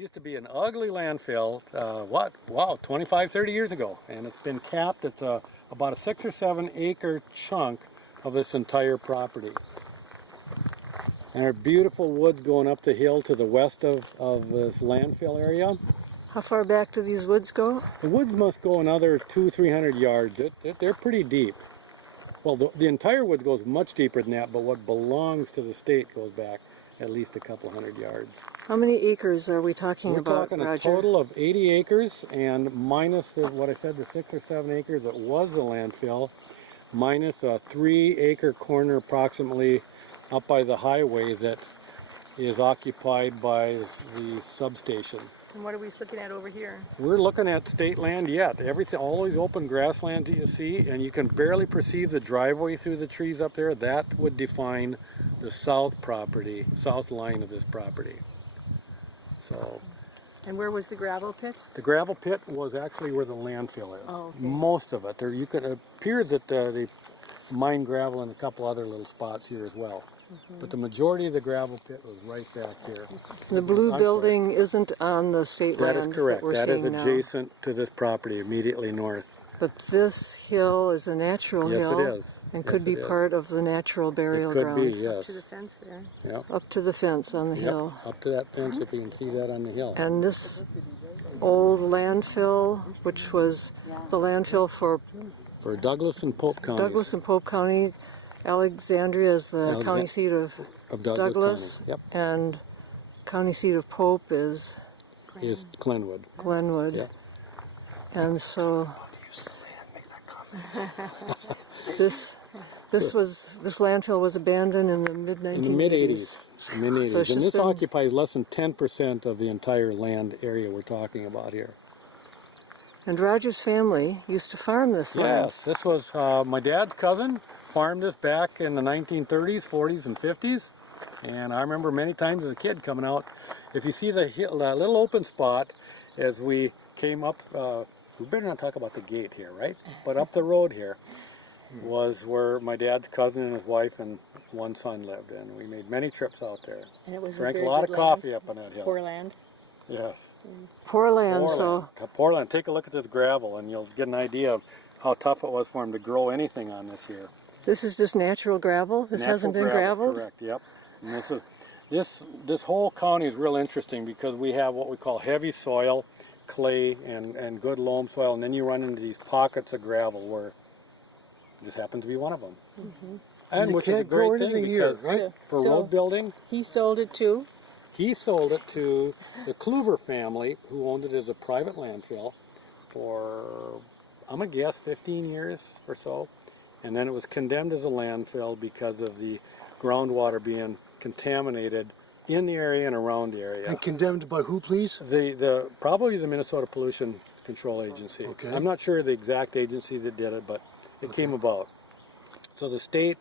Used to be an ugly landfill, 25, 30 years ago, and it's been capped. It's about a 6 or 7 acre chunk of this entire property. And there are beautiful woods going up the hill to the west of this landfill area. How far back do these woods go? The woods must go another 200-300 yards. They're pretty deep. Well, the entire wood goes much deeper than that, but what belongs to the state goes back at least a couple hundred yards. How many acres are we talking about, We're talking Roger? a total of 80 acres, and minus what I said, the 6 or 7 acres that was the landfill, minus a 3-acre corner approximately up by the highway that is occupied by the substation. And what are we looking at over here? We're looking at state land yet. Everything, all these open grasslands that you see, and you can barely perceive the driveway through the trees up there. That would define the south property, south line of this property. So. And where was the gravel pit? The gravel pit was actually where the landfill is. Oh, okay. Most of it. There, it appears that they mine gravel in a couple other little spots here as well. But the majority of the gravel pit was right back here. The blue building isn't on the state land. That is correct. That is we're seeing adjacent now. to this property, immediately north. But this hill is a natural Yes, hill. it is. And Yes, could be it is. part of the natural burial It could ground. be, yes. To the fence there. Yep. Up to the fence on the Yep. hill. Up to that fence, if you can see that on the hill. And this old landfill, which was the landfill for For Douglas and Pope counties. Douglas and Pope County, Alexandria is the county seat of Douglas, County. Yep. and county seat of Pope is Is Glenwood. Glenwood. Yeah. And so this landfill was abandoned in the mid-1980s. In the mid-80s. Mid-80s. So it's And just this been- occupies less than 10% of the entire land area we're talking about here. And Roger's family used to farm this land. Yes, this was my dad's cousin farmed this back in the 1930s, 40s, and 50s. And I remember many times as a kid coming out. If you see the little open spot as we came up, we better not talk about the gate here, right? But up the road here was where my dad's cousin and his wife and one son lived. And we made many trips out there. And it was Drank a very lot good of coffee up on that land. hill. Poor land. Yes. Poor land, Poor so land. Poor land. Take a look at this gravel and you'll get an idea of how tough it was for him to grow anything on this here. this is just natural gravel? This hasn't been gravelled? Correct, yep. And this whole county is real interesting because we have what we call heavy soil, clay, and good loam soil, and then you run into these pockets of gravel where this happens to be one of them. And which is a great thing because for road building, He sold it too. he sold it to the Kluver family, who owned it as a private landfill for, I'm going to guess, 15 years or so. And then it was condemned as a landfill because of the groundwater being contaminated in the area and around the area. And condemned by who, please? Probably the Minnesota Pollution Control Agency. Okay. I'm not sure the exact agency that did it, but it came about. So the state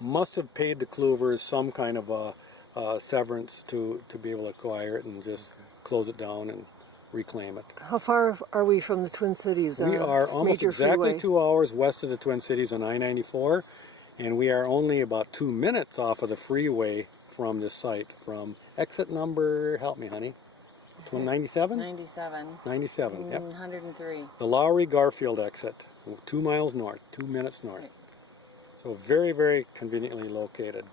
must have paid the Kluvers some kind of a severance to be able to acquire it and just close it down and reclaim it. How far are we from the Twin Cities? We are almost major exactly freeway? 2 hours west of the Twin Cities on I-94, and we are only about 2 minutes off of the freeway from this site, from exit number, help me honey, 97? 97. 97, yep. 103. The Lowry Garfield exit, 2 miles north, 2 minutes north. Right. So very, very conveniently located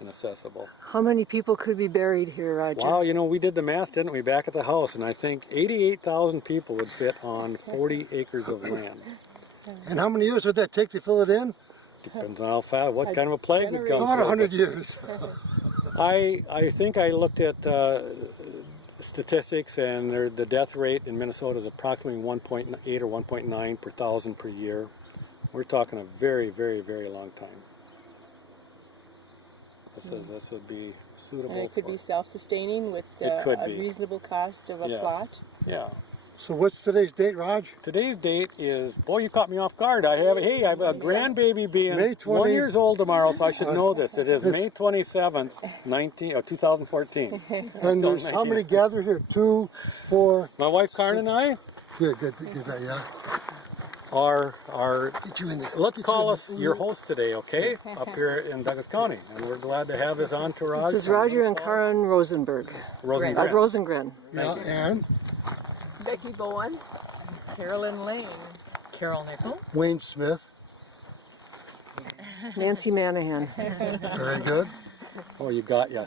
and accessible. How many people could be buried here, Roger? Wow, you know, we did the math, didn't we, back at the house, and I think 88,000 people would fit on 40 acres of land. And how many years would that take to fill it in? Depends on how fast, what kind of a plague would come About through. 100 years. I think I looked at statistics, and the death rate in Minnesota is approximately 1.8 or 1.9 per thousand per year. We're talking a very, very, very long time. This would be suitable. And it could be self-sustaining with It could a be. reasonable cost of a Yeah. plot. Yeah. So what's today's date, Raj? Today's date is, boy, you caught me off guard. I have a grandbaby being May 1 year old tomorrow, so I should know this. It is This- May 27th, 2014. And there's how many gathered here? 2, 4. My wife Karen and I, Here, get that, yeah. our Get you in there. let's call us your host today, okay? Up here in Douglas County, and we're glad to have his entourage. This is Roger and Carolyn Rosengren. Rosengren. Yeah, and Becky Bowen. Carolyn Laine. Carol Nickel. Wayne Smith. Nancy Manahan. Very good. Oh, you got ya.